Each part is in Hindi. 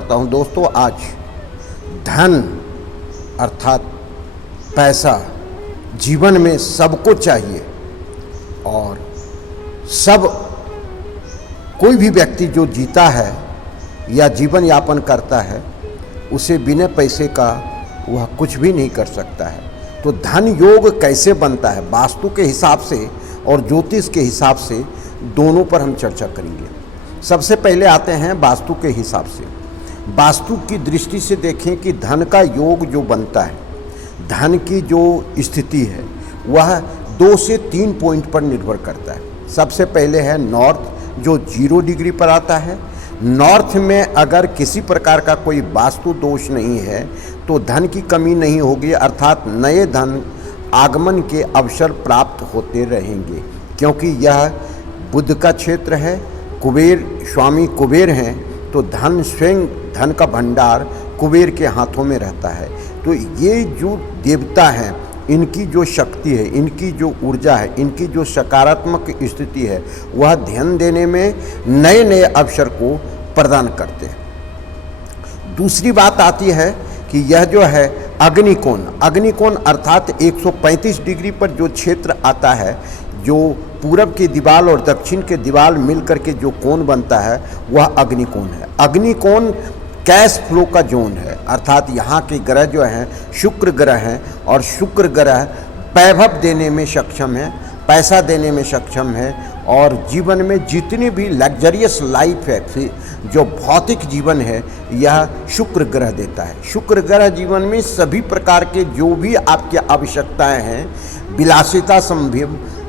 करता हूं। दोस्तों, आज धन अर्थात पैसा जीवन में सबको चाहिए और सब कोई भी व्यक्ति जो जीता है या जीवन यापन करता है उसे बिना पैसे का वह कुछ भी नहीं कर सकता है। तो धन योग कैसे बनता है वास्तु के हिसाब से और ज्योतिष के हिसाब से, दोनों पर हम चर्चा करेंगे। सबसे पहले आते हैं वास्तु के हिसाब से। वास्तु की दृष्टि से देखें कि धन का योग जो बनता है, धन की जो स्थिति है वह 2 से 3 पॉइंट पर निर्भर करता है। सबसे पहले है नॉर्थ, जो 0 डिग्री पर आता है। नॉर्थ में अगर किसी प्रकार का कोई वास्तु दोष नहीं है तो धन की कमी नहीं होगी, अर्थात नए धन आगमन के अवसर प्राप्त होते रहेंगे, क्योंकि यह बुध का क्षेत्र है। कुबेर स्वामी कुबेर हैं, तो धन स्वयं धन का भंडार कुबेर के हाथों में रहता है। तो ये जो देवता हैं, इनकी जो शक्ति है, इनकी जो ऊर्जा है, इनकी जो सकारात्मक स्थिति है, वह ध्यान देने में नए नए अवसर को प्रदान करते हैं। दूसरी बात आती है कि यह जो है अग्निकोण, अग्निकोण अर्थात 135 डिग्री पर जो क्षेत्र आता है, जो पूरब की दीवार और दक्षिण के दीवार मिलकर के जो कोण बनता है वह अग्निकोण है। अग्निकोण कैश फ्लो का जोन है, अर्थात यहाँ के ग्रह जो हैं शुक्र ग्रह हैं और शुक्र ग्रह वैभव देने में सक्षम है, पैसा देने में सक्षम है और जीवन में जितनी भी लग्जरियस लाइफ है, जो भौतिक जीवन है, यह शुक्र ग्रह देता है। शुक्र ग्रह जीवन में सभी प्रकार के जो भी आपकी आवश्यकताएं हैं, विलासिता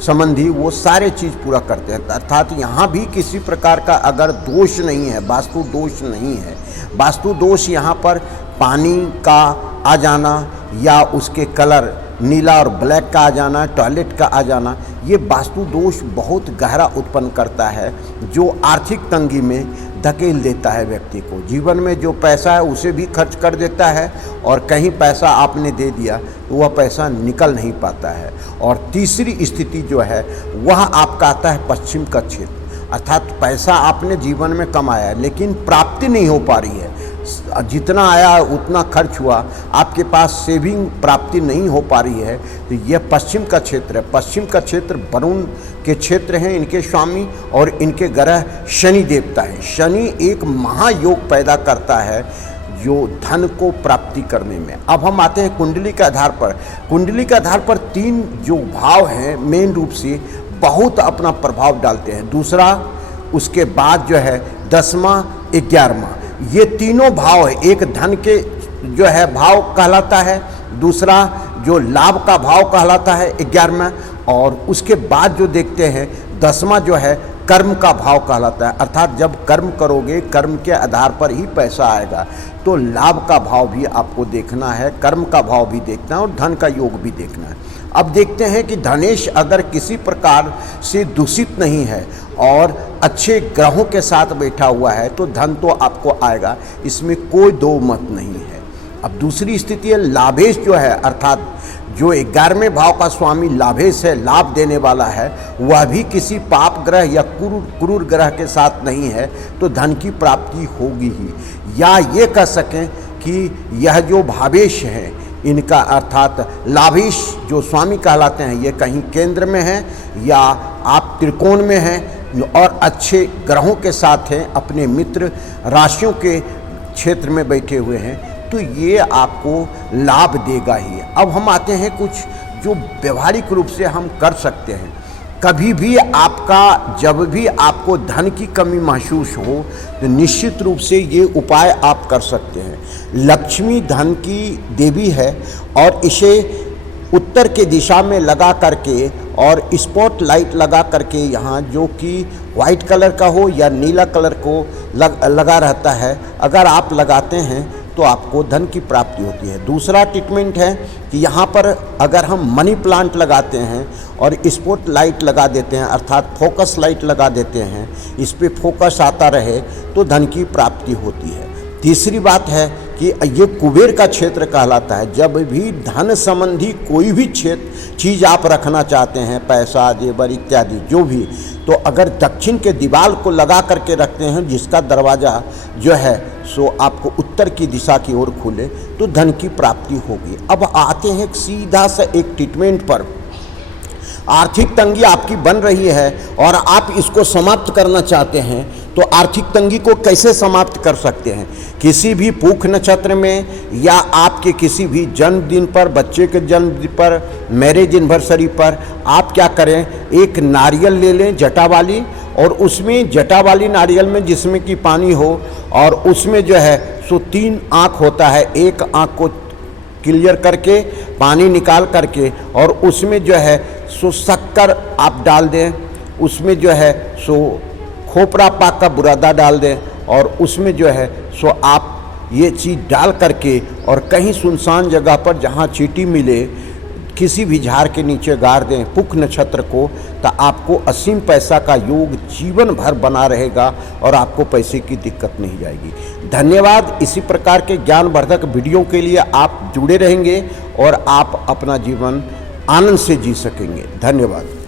संबंधी, वो सारे चीज़ पूरा करते हैं। अर्थात यहाँ भी किसी प्रकार का अगर दोष नहीं है, वास्तु दोष नहीं है। वास्तु दोष यहाँ पर पानी का आ जाना या उसके कलर नीला और ब्लैक का आ जाना, टॉयलेट का आ जाना, ये वास्तु दोष बहुत गहरा उत्पन्न करता है, जो आर्थिक तंगी में धकेल देता है व्यक्ति को। जीवन में जो पैसा है उसे भी खर्च कर देता है और कहीं पैसा आपने दे दिया तो वह पैसा निकल नहीं पाता है। और तीसरी स्थिति जो है वह आपका आता है पश्चिम का क्षेत्र, अर्थात पैसा आपने जीवन में कमाया है लेकिन प्राप्ति नहीं हो पा रही है, जितना आया उतना खर्च हुआ, आपके पास सेविंग प्राप्ति नहीं हो पा रही है, तो यह पश्चिम का क्षेत्र है। पश्चिम का क्षेत्र वरुण के क्षेत्र हैं, इनके स्वामी और इनके ग्रह शनि देवता है। शनि एक महायोग पैदा करता है जो धन को प्राप्ति करने में। अब हम आते हैं कुंडली के आधार पर। कुंडली के आधार पर 3 जो भाव हैं मेन रूप से बहुत अपना प्रभाव डालते हैं। दूसरा, उसके बाद जो है 10वां 11वां, ये तीनों भाव है। एक धन के जो है भाव कहलाता है, दूसरा जो लाभ का भाव कहलाता है 11वां, और उसके बाद जो देखते हैं 10वां जो है कर्म का भाव कहलाता है। अर्थात जब कर्म करोगे, कर्म के आधार पर ही पैसा आएगा। तो लाभ का भाव भी आपको देखना है, कर्म का भाव भी देखना है और धन का योग भी देखना है। अब देखते हैं कि धनेश अगर किसी प्रकार से दूषित नहीं है और अच्छे ग्रहों के साथ बैठा हुआ है तो धन तो आपको आएगा, इसमें कोई दो मत नहीं है। अब दूसरी स्थिति है लाभेश जो है, अर्थात जो 11वें भाव का स्वामी लाभेश है, लाभ देने वाला है, वह भी किसी पाप ग्रह या क्रूर ग्रह के साथ नहीं है तो धन की प्राप्ति होगी ही। या ये कह सकें कि यह जो भावेश हैं इनका, अर्थात लाभेश जो स्वामी कहलाते हैं, ये कहीं केंद्र में है या आप त्रिकोण में हैं और अच्छे ग्रहों के साथ हैं, अपने मित्र राशियों के क्षेत्र में बैठे हुए हैं, तो ये आपको लाभ देगा ही। अब हम आते हैं कुछ जो व्यवहारिक रूप से हम कर सकते हैं। कभी भी आपका, जब भी आपको धन की कमी महसूस हो तो निश्चित रूप से ये उपाय आप कर सकते हैं। लक्ष्मी धन की देवी है और इसे उत्तर के दिशा में लगा करके और स्पॉट लाइट लगा करके, यहाँ जो कि वाइट कलर का हो या नीला कलर को लगा रहता है, अगर आप लगाते हैं तो आपको धन की प्राप्ति होती है। दूसरा ट्रीटमेंट है कि यहाँ पर अगर हम मनी प्लांट लगाते हैं और स्पॉट लाइट लगा देते हैं, अर्थात फोकस लाइट लगा देते हैं, इस पे फोकस आता रहे तो धन की प्राप्ति होती है। तीसरी बात है कि ये कुबेर का क्षेत्र कहलाता है। जब भी धन संबंधी कोई भी चीज़ आप रखना चाहते हैं, पैसा जेवर इत्यादि जो भी, तो अगर दक्षिण के दीवार को लगा करके रखते हैं जिसका दरवाज़ा जो है सो आपको उत्तर की दिशा की ओर खुले तो धन की प्राप्ति होगी। अब आते हैं सीधा सा एक ट्रीटमेंट पर। आर्थिक तंगी आपकी बन रही है और आप इसको समाप्त करना चाहते हैं, तो आर्थिक तंगी को कैसे समाप्त कर सकते हैं? किसी भी पूख नक्षत्र में या आपके किसी भी जन्मदिन पर, बच्चे के जन्मदिन पर, मैरिज एनिवर्सरी पर आप क्या करें, एक नारियल ले लें जटा वाली, और उसमें जटा वाली नारियल में जिसमें कि पानी हो, और उसमें जो है सो 3 आँख होता है, एक आँख को क्लियर करके पानी निकाल करके और उसमें जो है सो शक्कर आप डाल दें, उसमें जो है सो खोपरा पाक का बुरादा डाल दें, और उसमें जो है सो आप ये चीज़ डाल करके और कहीं सुनसान जगह पर जहाँ चींटी मिले किसी भी झाड़ के नीचे गाड़ दें पुख नक्षत्र को, तो आपको असीम पैसा का योग जीवन भर बना रहेगा और आपको पैसे की दिक्कत नहीं जाएगी। धन्यवाद। इसी प्रकार के ज्ञानवर्धक वीडियो के लिए आप जुड़े रहेंगे और आप अपना जीवन आनंद से जी सकेंगे। धन्यवाद।